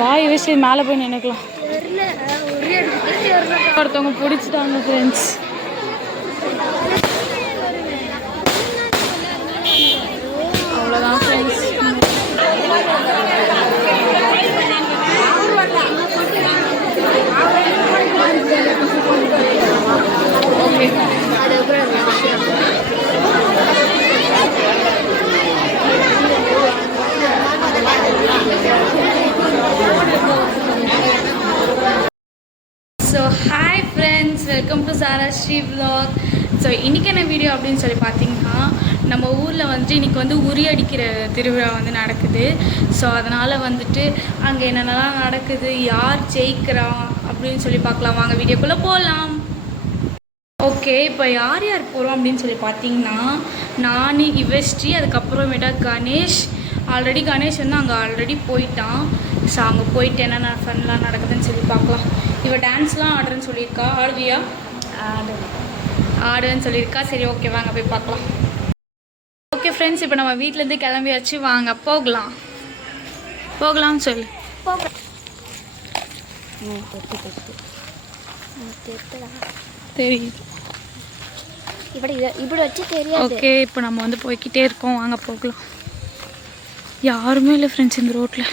வாய் வச்சு மேலே போய் நினைக்கலாம். ஒருத்தவங்க பிடிச்சிட்டாங்க ஃப்ரெண்ட்ஸ். அவ்வளோதான் friends. Okay so hi friends, welcome to Saarasri vlog. So இன்றைக்கி என்ன வீடியோ அப்படின்னு சொல்லி பார்த்தீங்கன்னா, நம்ம ஊரில் வந்துட்டு இன்றைக்கி வந்து உரி அடிக்கிற திருவிழா வந்து நடக்குது. ஸோ அதனால் வந்துட்டு அங்கே என்னென்னலாம் நடக்குது, யார் ஜெயிக்கிறா அப்படின்னு சொல்லி பார்க்கலாம். வாங்க வீடியோக்குள்ளே போகலாம். ஓகே, இப்போ யார் யார் போகிறோம் அப்படின்னு சொல்லி பார்த்தீங்கன்னா, நான், யுவஸ்ரீ, அதுக்கப்புறமேட்டா கணேஷ். ஆல்ரெடி கணேஷ் வந்து அங்கே ஆல்ரெடி போயிட்டான். ஸோ அங்கே போயிட்டு என்னென்ன ஃபன்லாம் நடக்குதுன்னு சொல்லி பார்க்கலாம். இவள் டான்ஸ்லாம் ஆடுறேன்னு சொல்லியிருக்கா. ஆடுவியா? ஆடுன்னு சொல்லியிருக்கா. சரி ஓகே, வாங்க போய் பார்க்கலாம். ஓகே ஃப்ரெண்ட்ஸ், இப்போ நம்ம வீட்டிலேருந்து கிளம்பியாச்சு. வாங்க போகலாம். போகலாம்னு சொல்லு. தெரியுது. ஓகே, இப்போ நம்ம வந்து போய்கிட்டே இருக்கோம். வாங்க போகலாம். யாருமே இல்லை ஃப்ரெண்ட்ஸ் இந்த ரோட்டில்.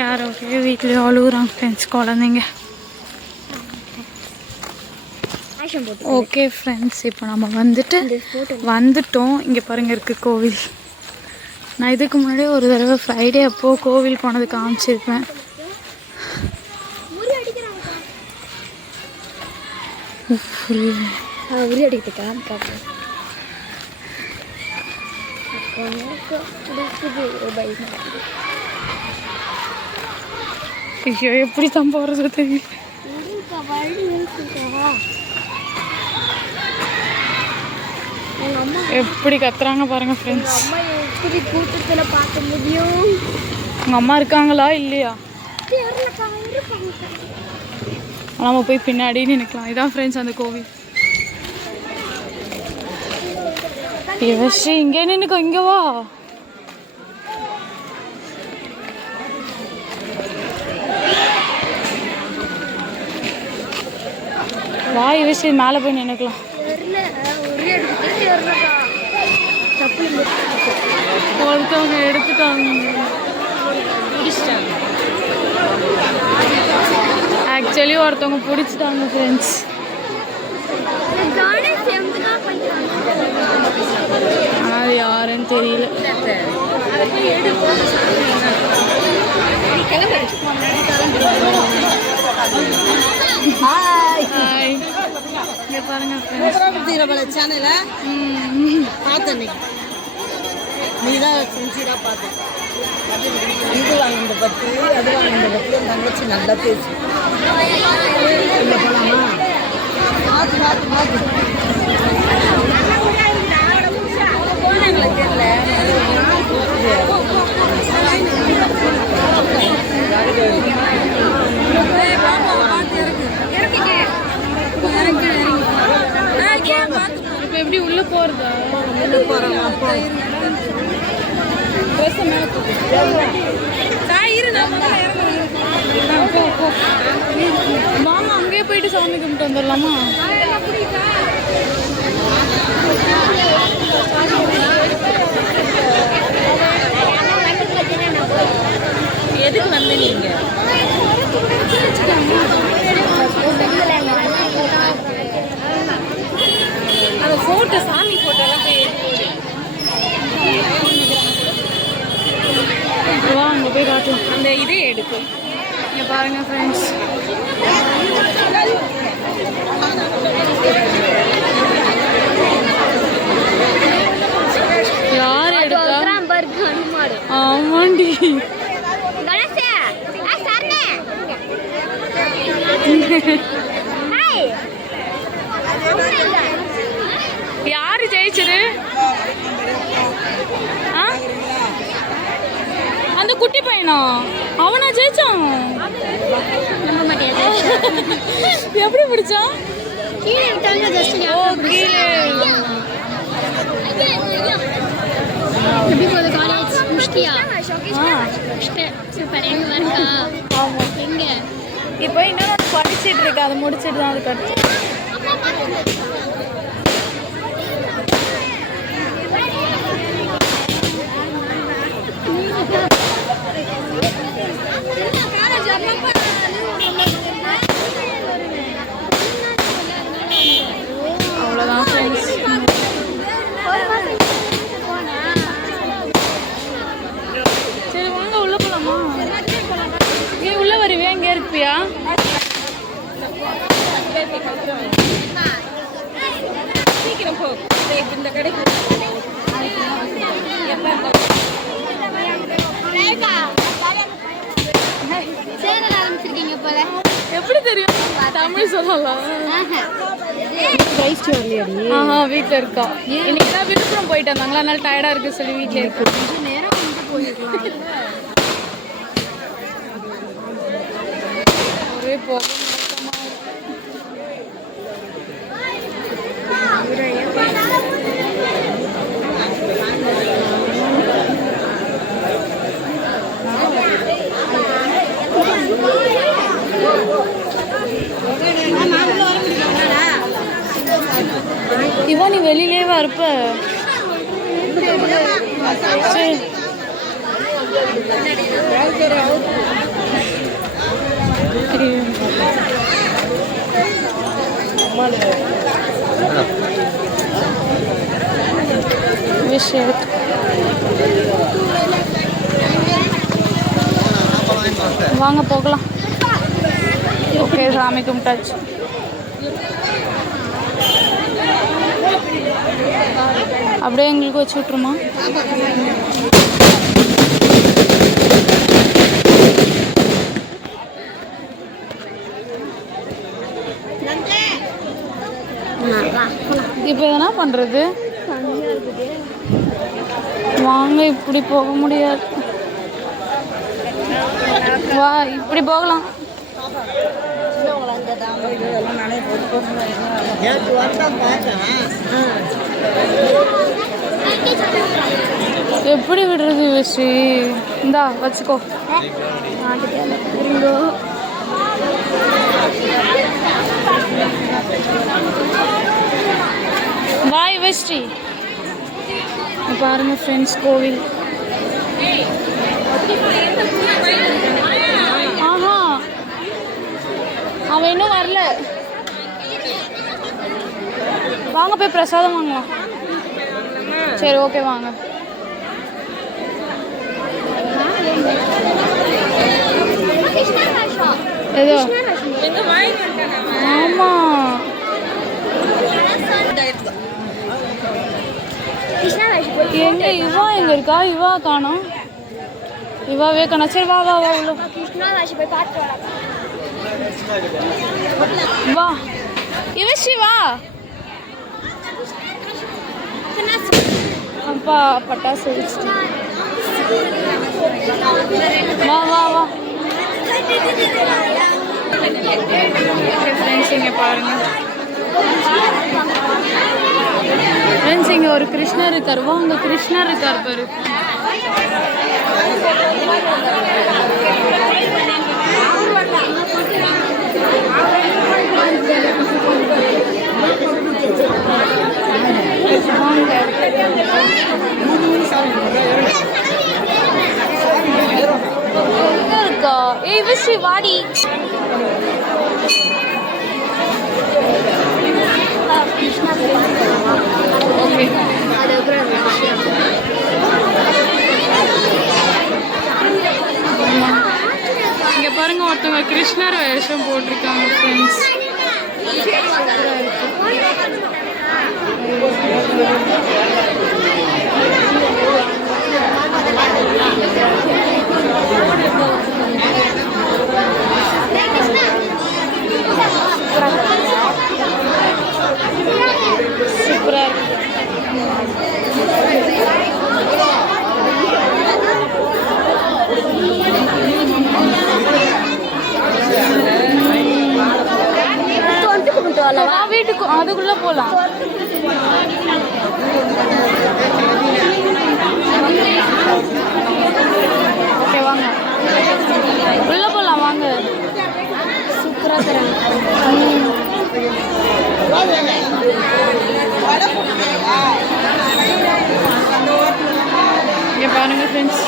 யாரோ வீட்டில் அழுகுறாங்க ஃப்ரெண்ட்ஸ், குழந்தைங்க. ஓகே ஃப்ரெண்ட்ஸ், இப்போ நம்ம வந்துட்டோம். இங்கே பாருங்கள் இருக்குது கோவில். நான் இதுக்கு முன்னாடி ஒரு தடவை ஃப்ரைடே அப்போது கோவில் போனது காமிச்சிருப்பேன். உரி அடிக்கிறதுக்கா ஐயோ, எப்படி தான் போகிறது தெரியல. எப்படி கத்துறாங்க பாருங்க ஃப்ரெண்ட்ஸ். கூட்டத்தில் பார்க்க முடியும். உங்கள் அம்மா இருக்காங்களா இல்லையா? நம்ம போய் பின்னாடி நினைக்கலாம். இதான் ஃப்ரெண்ட்ஸ் அந்த கோவில். யுவஸ்ரீ இங்கே நினைக்கோ, இங்கே வா. வா யுவஸ்ரீ, மேலே போய் நினைக்கலாம். ஒருத்தவங்க எடுத்துட்டாங்க. ஆக்சுவலி ஒருத்தவங்க பிடிச்சிட்டாங்க ஃப்ரெண்ட்ஸ். ஆனால் அது யாருன்னு தெரியல. ஹாய், இங்கே பாருங்க ஃப்ரெண்ட்ஸ். சேனலை பார்த்தேன். நீ தான் செஞ்சுடா பார்த்தேன். இது வாங்கின பற்றி அது வாங்கின பற்றி என் தங்கச்சி நல்லா பேசு. போகலாமா? இப்போ எப்படி உள்ளே போகிறதா? வாங்க அங்கேயே போயிட்டு சாமி கும்பிட்டு வந்துடலாமா? எதுக்கு வந்து நீங்க அந்த போட்டோ, சாமி போட்டோலாம் போய் வா அங்கே போய் காட்டலாம். அந்த இதே எடுக்கும். இங்கே பாருங்கள் ஃப்ரெண்ட்ஸ். யார் எடுத்தா? ஆமாண்டி. யாரு ஜெயிச்சது? அந்த குட்டி பையனா அவனா ஜெயிச்சான் நம்ப மாட்டேன் எப்படி பிடிச்சான் கீழே விட்டாங்க ஜஸ்ட் ஓ கீழே எப்படி போகுது காலேஜ் முடிச்சிட்டியா முடிச்சிட்டேன் சூப்பர் எங்க வரக்கா எங்க இப்போ இன்னொன்று படிச்சிட்டு இருக்கு அதை முடிச்சிட்டு தான் அது கட்டு அவ்வளோதான் ஃப்ரெண்ட்ஸ் சரி வாங்க உள்ள போலாமா நீ உள்ள வருவியா இங்கே இருப்பியா சீக்கிரம் போ இந்த கடைக்கு சேனல் ஆரம்பிச்சிருக்கீங்க போல எப்படி தெரியும் தமிழ் சொல்லலாம் ஆஹா வீட்டில் இருக்கா இன்னைக்கு தான் விழுப்புரம் போயிட்டு வந்தாங்களா அதனால டயர்டாக இருக்கு சொல்லி வீட்டில் இருக்கு நேரம் வந்து போயிருக்கலாம் ஒரே போக இவா நீ வெளியிலேவா இருப்ப சரி விஷயம் வாங்க போகலாம் ஓகே சாமி கும்பிட்டாச்சு அப்படியே எங்களுக்கு வச்சு விட்ருமா இப்போ என்ன பண்ணுறது வாங்க இப்படி போக முடியாது வா இப்படி போகலாம் எப்படி விடுறது விஷி இந்தா வச்சுக்கோ வாய் வெஸ்டி பாருங்க ஃப்ரெண்ட்ஸ் கோவில் ஆஹா அவன் இன்னும் வரல வாங்க போய் பிரசாதம் வாங்கலாம் சரி ஓகே வாங்க ஏதோ ஆமா எங்க இவா எங்க இருக்கா இவா காணோம் இவாவே காணோம் சரி வா வா வா உள்ள வா இவஸ்ரீ வா அப்பா பட்டாசு வெடிச்சிட்டு வா வா வா ஃப்ரெண்ட்ஸ் இங்கே பாருங்க ஃப்ரெண்ட்ஸ் இங்கே ஒரு கிருஷ்ணர் இருக்கார் வா அங்கே கிருஷ்ணர் இருக்கார் பாரு இருக்கா ஏய் விசி வாடி ஓகே இங்க பாருங்க ஒருத்தவங்க கிருஷ்ணர் வேஷம் போட்டிருக்காங்க ஃப்ரெண்ட்ஸ் சூப்பரா இருக்கு அதுக்குள்ளே போகலாம். ஓகே வாங்க உள்ளே போகலாம் வாங்க. சூப்பராக தராங்க. இங்கே பாருங்க ஃப்ரெண்ட்ஸ்.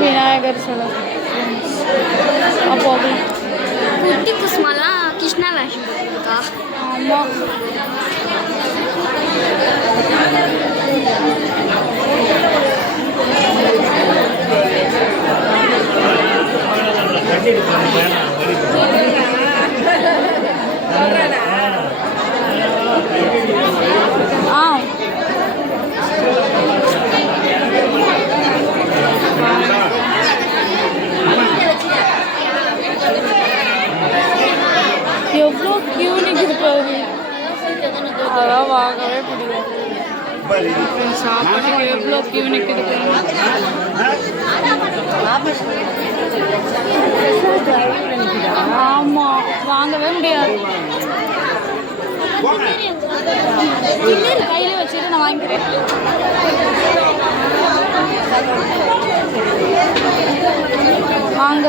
விநாயகர் சிலை அப்போ குட்டி குஸ்மாலாம் கிருஷ்ணா வேஷம் போட்டுருக்கா. ஆமாம். எவ்வளோ கியூ நிற்குது பாரு. அதான் வாங்கவே முடியாது. சாப்பாட்டுக்கு எவ்வளோ கியூ நிற்குது ஆமாம் வாங்கவே முடியாது. கையில் வச்சுட்டு நான் வாங்கிக்கிறேன். வாங்க.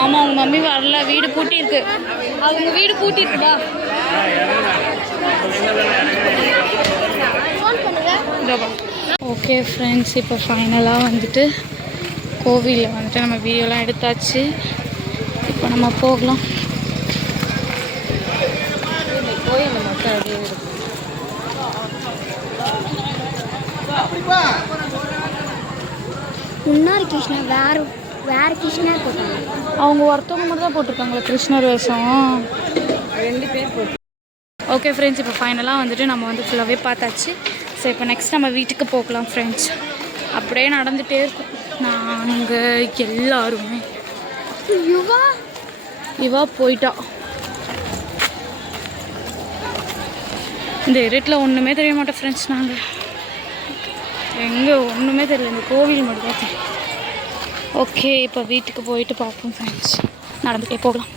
ஆமாம் உங்கள் மம்மி வரல, வீடு பூட்டி இருக்கு. அவங்க வீடு பூட்டி இருக்குதா? ஓகே ஃப்ரெண்ட்ஸ், இப்போ ஃபைனலாக வந்துட்டு கோவிலில் வந்துட்டு நம்ம வீடியோலாம் எடுத்தாச்சு. இப்போ நம்ம போகலாம். முன்னாடி கிருஷ்ணா வேறு கிருஷ்ணர் போட்டாங்க. அவங்க ஒருத்தவங்க மட்டும் தான் போட்டிருக்காங்களா கிருஷ்ணர் வேஷம்? 2 பேர் போட்டு. ஓகே ஃப்ரெண்ட்ஸ், இப்போ ஃபைனலாக வந்துட்டு நம்ம வந்து ஃபுல்லாகவே பார்த்தாச்சு. ஸோ இப்போ நெக்ஸ்ட் நம்ம வீட்டுக்கு போகலாம் ஃப்ரெண்ட்ஸ். அப்படியே நடந்துகிட்டே இருக்கும். நாங்கள் எல்லாருமே இவா போயிட்டா. இந்த இருட்டில் ஒன்றுமே தெரிய மாட்டோம் ஃப்ரெண்ட்ஸ். நாங்கள் எங்கே ஒன்றுமே தெரியல, இந்த கோவில் மட்டும் தான் தெரியும். ஓகே இப்போ வீட்டுக்கு போயிட்டு பார்ப்போம் ஃப்ரெண்ட்ஸ். நடந்துகிட்டே போகலாம்.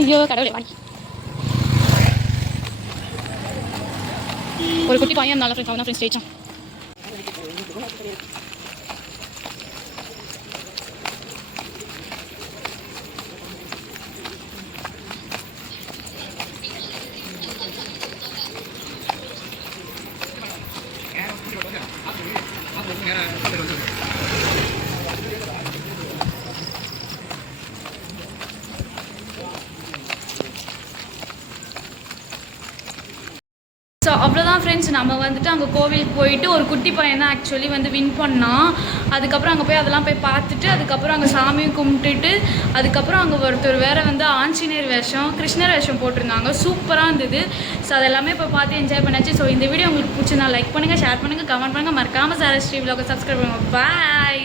ஐயோ கடவுளே வாடி. ஒரு குட்டி பையன் இருந்தாலும் ஃப்ரெண்ட்ஸ், அவன் தான் ஃப்ரெண்ட்ஸ் ஜெயிச்சான். ஸோ அவ்வளோதான் ஃப்ரெண்ட்ஸ். நம்ம வந்துட்டு அங்கே கோவிலுக்கு போயிட்டு ஒரு குட்டி பையன் தான் ஆக்சுவலி வந்து வின் பண்ணான். அதுக்கப்புறம் அங்கே போய் அதெல்லாம் போய் பார்த்துட்டு அதுக்கப்புறம் அங்கே சாமியும் கும்பிட்டுட்டு அதுக்கப்புறம் அங்கே ஒருத்தர் வேறு வந்து ஆஞ்சநேயர் வேஷம் கிருஷ்ணர் வேஷம் போட்டிருந்தாங்க. சூப்பராக இருந்தது. ஸோ அதெல்லாமே இப்போ பார்த்து என்ஜாய் பண்ணாச்சு. ஸோ இந்த வீடியோ உங்களுக்கு பிடிச்சிருந்தா லைக் பண்ணுங்கள், ஷேர் பண்ணுங்கள், கமெண்ட் பண்ணுங்கள். மறக்காமல் சாரஸ்ரீ vlog சப்ஸ்கிரைப் பண்ணுங்கள். பாய்.